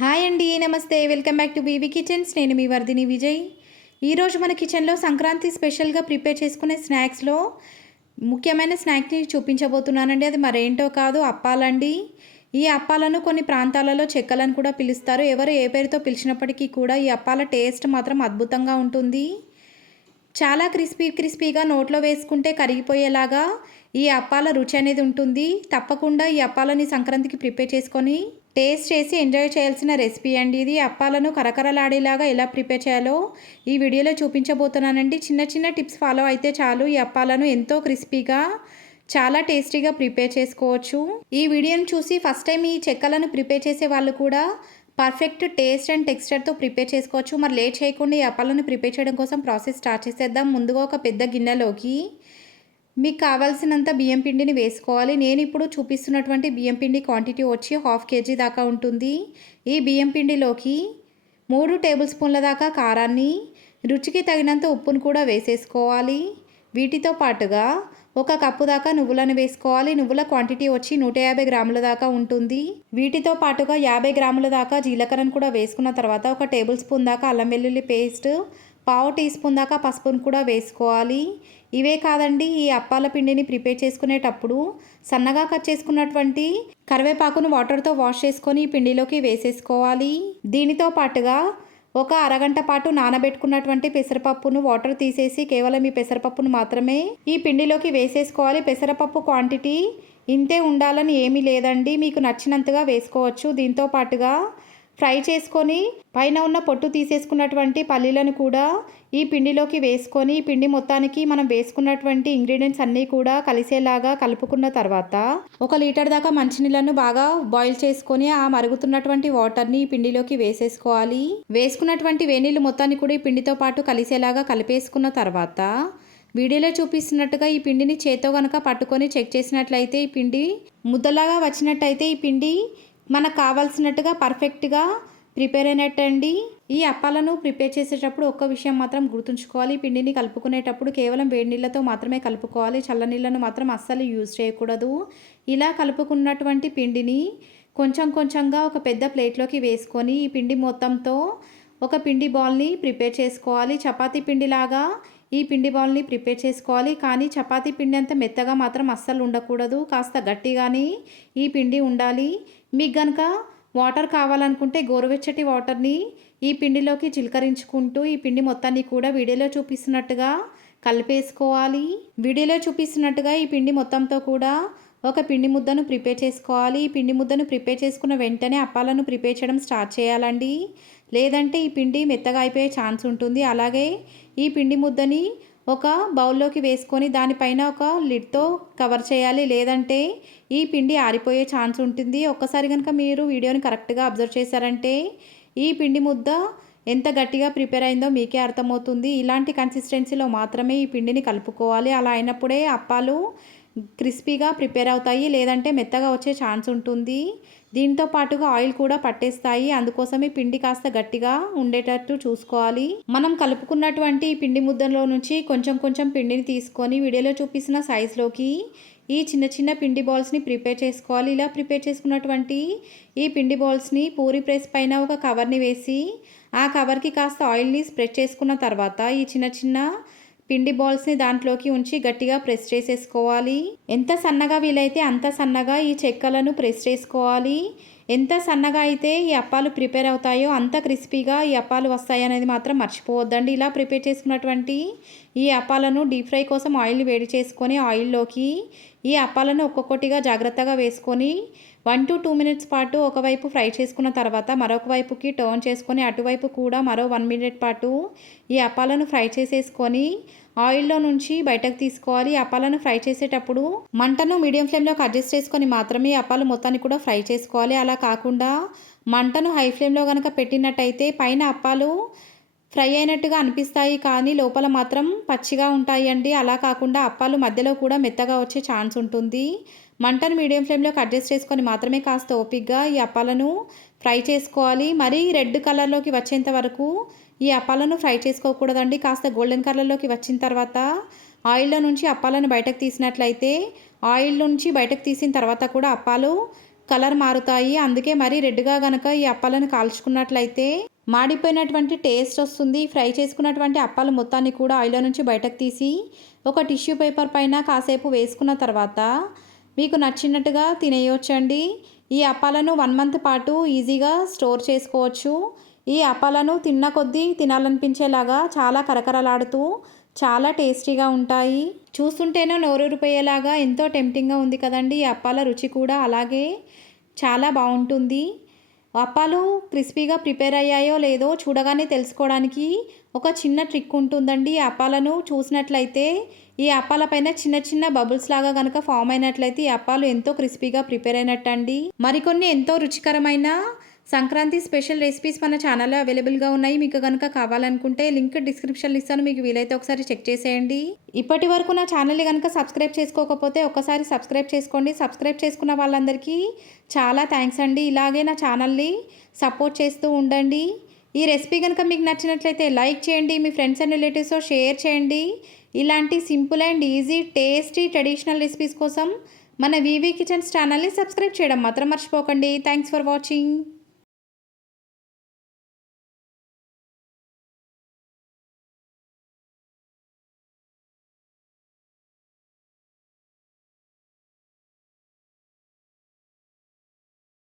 Hi అండి, నమస్తే. Welcome back to B V Kitchens. నేను మీ వర్ధిని విజయ్. ఈరోజు మన కిచెన్లో సంక్రాంతి స్పెషల్గా ప్రిపేర్ చేసుకునే స్నాక్స్లో ముఖ్యమైన స్నాక్ని చూపించబోతున్నానండి. అది మరేంటో కాదు, అప్పాలండి. ఈ అప్పాలను కొన్ని ప్రాంతాలలో చెక్కలను కూడా పిలుస్తారు. ఎవరు ఏ పేరుతో పిలిచినప్పటికీ కూడా ఈ అప్పాల టేస్ట్ మాత్రం అద్భుతంగా ఉంటుంది. చాలా క్రిస్పీగా నోట్లో వేసుకుంటే కరిగిపోయేలాగా ఈ అప్పాల రుచి అనేది ఉంటుంది. తప్పకుండా ఈ అప్పాలని సంక్రాంతికి ప్రిపేర్ చేసుకొని టేస్ట్ చేసి ఎంజాయ్ చేయాల్సిన రెసిపీ అండి ఇది. అప్పాలను కరకరలాడేలాగా ఎలా ప్రిపేర్ చేయాలో ఈ వీడియోలో చూపించబోతున్నానండి. చిన్న చిన్న టిప్స్ ఫాలో అయితే చాలు, ఈ అప్పాలను ఎంతో క్రిస్పీగా చాలా టేస్టీగా ప్రిపేర్ చేసుకోవచ్చు. ఈ వీడియోని చూసి ఫస్ట్ టైం ఈ చెక్కలను ప్రిపేర్ చేసే వాళ్ళు కూడా పర్ఫెక్ట్ టేస్ట్ అండ్ టెక్స్చర్తో ప్రిపేర్ చేసుకోవచ్చు. మరి లేట్ చేయకుండా ఈ అప్పాలను ప్రిపేర్ చేయడం కోసం ప్రాసెస్ స్టార్ట్ చేసేద్దాం. ముందుగా ఒక పెద్ద గిన్నెలోకి మీకు కావాల్సినంత బియ్యం పిండిని వేసుకోవాలి. నేను ఇప్పుడు చూపిస్తున్నటువంటి బియ్యం పిండి క్వాంటిటీ వచ్చి 1/2 kg దాకా ఉంటుంది. ఈ బియ్యం పిండిలోకి 3 టేబుల్ స్పూన్ల దాకా కారాన్ని, రుచికి తగినంత ఉప్పును కూడా వేసేసుకోవాలి. వీటితో పాటుగా 1 కప్పు దాకా నువ్వులను వేసుకోవాలి. నువ్వుల క్వాంటిటీ వచ్చి 150 గ్రాముల దాకా ఉంటుంది. వీటితో పాటుగా 50 గ్రాముల దాకా జీలకర్రను కూడా వేసుకున్న తర్వాత 1 టేబుల్ స్పూన్ దాకా అల్లం వెల్లుల్లి పేస్ట్, 1/2 టీ స్పూన్ దాకా పసుపును కూడా వేసుకోవాలి. ఇవే కాదండి, ఈ అప్పాల పిండిని ప్రిపేర్ చేసుకునేటప్పుడు సన్నగా కట్ చేసుకున్నటువంటి కరివేపాకును వాటర్తో వాష్ చేసుకొని ఈ పిండిలోకి వేసేసుకోవాలి. దీనితో పాటుగా 1 అరగంట పాటు నానబెట్టుకున్నటువంటి పెసరపప్పును వాటర్ తీసేసి కేవలం ఈ పెసరపప్పును మాత్రమే ఈ పిండిలోకి వేసేసుకోవాలి. పెసరపప్పు క్వాంటిటీ ఇంతే ఉండాలని ఏమీ లేదండి, మీకు నచ్చినంతగా వేసుకోవచ్చు. దీంతో పాటుగా ఫ్రై చేసుకొని పైన ఉన్న పొట్టు తీసేసుకున్నటువంటి పల్లీలను కూడా ఈ పిండిలోకి వేసుకొని ఈ పిండి మొత్తానికి మనం వేసుకున్నటువంటి ఇంగ్రీడియంట్స్ అన్నీ కూడా కలిసేలాగా కలుపుకున్న తర్వాత 1 లీటర్ దాకా మంచినీళ్ళను బాగా బాయిల్ చేసుకొని ఆ మరుగుతున్నటువంటి వాటర్ని ఈ పిండిలోకి వేసేసుకోవాలి. వేసుకున్నటువంటి వేనీళ్ళు మొత్తాన్ని కూడా ఈ పిండితో పాటు కలిసేలాగా కలిపేసుకున్న తర్వాత వీడియోలో చూపిస్తున్నట్టుగా ఈ పిండిని చేత్తో కనుక పట్టుకొని చెక్ చేసినట్లయితే ఈ పిండి ముద్దలాగా వచ్చినట్టయితే ఈ పిండి మనకు కావాల్సినట్టుగా పర్ఫెక్ట్గా ప్రిపేర్ అయినట్టండి. ఈ అప్పాలను ప్రిపేర్ చేసేటప్పుడు ఒక్క విషయం మాత్రం గుర్తుంచుకోవాలి. పిండిని కలుపుకునేటప్పుడు కేవలం వేడి నీళ్ళతో మాత్రమే కలుపుకోవాలి. చల్లనీళ్ళను మాత్రం అస్సలు యూజ్ చేయకూడదు. ఇలా కలుపుకున్నటువంటి పిండిని కొంచెంగా ఒక పెద్ద ప్లేట్లోకి వేసుకొని ఈ పిండి మొత్తంతో ఒక పిండి బాల్ని ప్రిపేర్ చేసుకోవాలి. చపాతీ పిండిలాగా ఈ పిండి బాల్ని ప్రిపేర్ చేసుకోవాలి. కానీ చపాతీ పిండి అంత మెత్తగా మాత్రం అస్సలు ఉండకూడదు, కాస్త గట్టిగానే ఈ పిండి ఉండాలి. మీకు గనక వాటర్ కావాలనుకుంటే గోరువెచ్చటి వాటర్ని ఈ పిండిలోకి చిలకరించుకుంటూ ఈ పిండి మొత్తాన్ని కూడా వీడియోలో చూపిస్తున్నట్టుగా కలిపేసుకోవాలి. వీడియోలో చూపిస్తున్నట్టుగా ఈ పిండి మొత్తంతో కూడా ఒక పిండి ముద్దను ప్రిపేర్ చేసుకోవాలి. ఈ పిండి ముద్దను ప్రిపేర్ చేసుకున్న వెంటనే అప్పాలను ప్రిపేర్ చేయడం స్టార్ట్ చేయాలండి, లేదంటే ఈ పిండి మెత్తగా అయిపోయే ఛాన్స్ ఉంటుంది. అలాగే ఈ పిండి ముద్దని ఒక బౌల్లోకి వేసుకొని దానిపైన ఒక లిడ్తో కవర్ చేయాలి, లేదంటే ఈ పిండి ఆరిపోయే ఛాన్స్ ఉంటుంది. ఒక్కసారి కనుక మీరు వీడియోని కరెక్ట్గా అబ్జర్వ్ చేశారంటే ఈ పిండి ముద్ద ఎంత గట్టిగా ప్రిపేర్ అయిందో మీకే అర్థమవుతుంది. ఇలాంటి కన్సిస్టెన్సీలో మాత్రమే ఈ పిండిని కలుపుకోవాలి. అలా అయినప్పుడే అప్పాలు క్రిస్పీగా ప్రిపేర్ అవుతాయి, లేదంటే మెత్తగా వచ్చే ఛాన్స్ ఉంటుంది. దీంతో పాటుగా ఆయిల్ కూడా పట్టేస్తాయి. అందుకోసమే పిండి కాస్త గట్టిగా ఉండేటట్టు చూసుకోవాలి. మనం కలుపుకున్నటువంటి ఈ పిండి ముద్దలో నుంచి కొంచెం పిండిని తీసుకొని వీడియోలో చూపిస్తున్న సైజులోకి ఈ చిన్న పిండి బాల్స్ని ప్రిపేర్ చేసుకోవాలి. ఇలా ప్రిపేర్ చేసుకున్నటువంటి ఈ పిండి బాల్స్ని పూరి ప్రెస్ పైన ఒక కవర్ని వేసి ఆ కవర్కి కాస్త ఆయిల్ని స్ప్రెడ్ చేసుకున్న తర్వాత ఈ చిన్న పిండి బాల్స్ని దాంట్లోకి ఉంచి గట్టిగా ప్రెస్ చేసేసుకోవాలి. ఎంత సన్నగా వీలైతే అంత సన్నగా ఈ చెక్కలను ప్రెస్ చేసుకోవాలి. ఎంత సన్నగా అయితే ఈ అప్పాలు ప్రిపేర్ అవుతాయో అంత క్రిస్పీగా ఈ అప్పాలు వస్తాయి అనేది మాత్రం మర్చిపోవద్దండి. ఇలా ప్రిపేర్ చేసుకున్నటువంటి ఈ అప్పాలను డీప్ ఫ్రై కోసం ఆయిల్ని వేడి చేసుకొని ఆయిల్లోకి ఈ అప్పాలను ఒక్కొక్కటిగా జాగ్రత్తగా వేసుకొని 1 to 2 మినిట్స్ పాటు ఒకవైపు ఫ్రై చేసుకున్న తర్వాత మరొక వైపుకి టర్న్ చేసుకొని అటువైపు కూడా మరో 1 మినిట్ పాటు ఈ అప్పాలను ఫ్రై చేసేసుకొని ఆయిల్లో నుంచి బయటకు తీసుకోవాలి. అప్పాలను ఫ్రై చేసేటప్పుడు మంటను మీడియం ఫ్లేమ్లోకి అడ్జస్ట్ చేసుకొని మాత్రమే అప్పాలు మొత్తాన్ని కూడా ఫ్రై చేసుకోవాలి. అలా కాకుండా మంటను హై ఫ్లేమ్లో కనుక పెట్టినట్టయితే పైన అప్పాలు ఫ్రై అయినట్టుగా అనిపిస్తాయి, కానీ లోపల మాత్రం పచ్చిగా ఉంటాయి అండి. అలా కాకుండా అప్పాలు మధ్యలో కూడా మెత్తగా వచ్చే ఛాన్స్ ఉంటుంది. మంటను మీడియం ఫ్లేమ్లోకి అడ్జస్ట్ చేసుకొని మాత్రమే కాస్త ఓపిక్గా ఈ అప్పాలను ఫ్రై చేసుకోవాలి. మరీ రెడ్ కలర్లోకి వచ్చేంత వరకు ఈ అప్పాలను ఫ్రై చేసుకోకూడదండి. కాస్త గోల్డెన్ కలర్లోకి వచ్చిన తర్వాత ఆయిల్లో నుంచి అప్పాలను బయటకు తీసినట్లయితే ఆయిల్ నుంచి బయటకు తీసిన తర్వాత కూడా అప్పాలు కలర్ మారుతాయి. అందుకే మరి రెడ్గా గనక ఈ అప్పాలను కాల్చుకున్నట్లయితే మాడిపోయినటువంటి టేస్ట్ వస్తుంది. ఫ్రై చేసుకున్నటువంటి అప్పాలు మొత్తాన్ని కూడా ఆయిల్లో నుంచి బయటకు తీసి ఒక టిష్యూ పేపర్ పైన కాసేపు వేసుకున్న తర్వాత మీకు నచ్చినట్టుగా తినేయొచ్చండి. ఈ అప్పాలను 1 మంత్ పాటు ఈజీగా స్టోర్ చేసుకోవచ్చు. ఈ అప్పాలను తిన్న కొద్దీ తినాలనిపించేలాగా చాలా కరకరలాడుతూ చాలా టేస్టీగా ఉంటాయి. చూస్తుంటేనే నోరూరిపోయేలాగా ఎంతో టెంప్టింగ్గా ఉంది కదండి. ఈ అప్పాల రుచి కూడా అలాగే చాలా బాగుంటుంది. అప్పాలు క్రిస్పీగా ప్రిపేర్ అయ్యాయో లేదో చూడగానే తెలుసుకోవడానికి ఒక చిన్న ట్రిక్ ఉంటుందండి. ఈ అప్పాలను చూసినట్లయితే ఈ అప్పాల పైన చిన్న చిన్న బబుల్స్ లాగా కనుక ఫామ్ అయినట్లయితే ఈ అప్పాలు ఎంతో క్రిస్పీగా ప్రిపేర్ అయినట్టండి. మరికొన్ని ఎంతో రుచికరమైన సంక్రాంతి స్పెషల్ రెసిపీస్ మన ఛానల్లో అవైలబుల్గా ఉన్నాయి. మీకు కనుక కావాలనుకుంటే లింక్ డిస్క్రిప్షన్లో ఇస్తాను. మీకు వీలైతే ఒకసారి చెక్ చేసేయండి. ఇప్పటి వరకు నా ఛానల్ని కనుక సబ్స్క్రైబ్ చేసుకోకపోతే ఒకసారి సబ్స్క్రైబ్ చేసుకోండి. సబ్స్క్రైబ్ చేసుకున్న వాళ్ళందరికీ చాలా థ్యాంక్స్ అండి. ఇలాగే నా ఛానల్ని సపోర్ట్ చేస్తూ ఉండండి. ఈ రెసిపీ కనుక మీకు నచ్చినట్లయితే లైక్ చేయండి. మీ ఫ్రెండ్స్ అండ్ రిలేటివ్స్తో షేర్ చేయండి. ఇలాంటి simple and easy tasty traditional recipes కోసం మన వీవీ కిచెన్స్ ఛానల్ని సబ్స్క్రైబ్ చేయడం మాత్రం మర్చిపోకండి. Thanks for watching.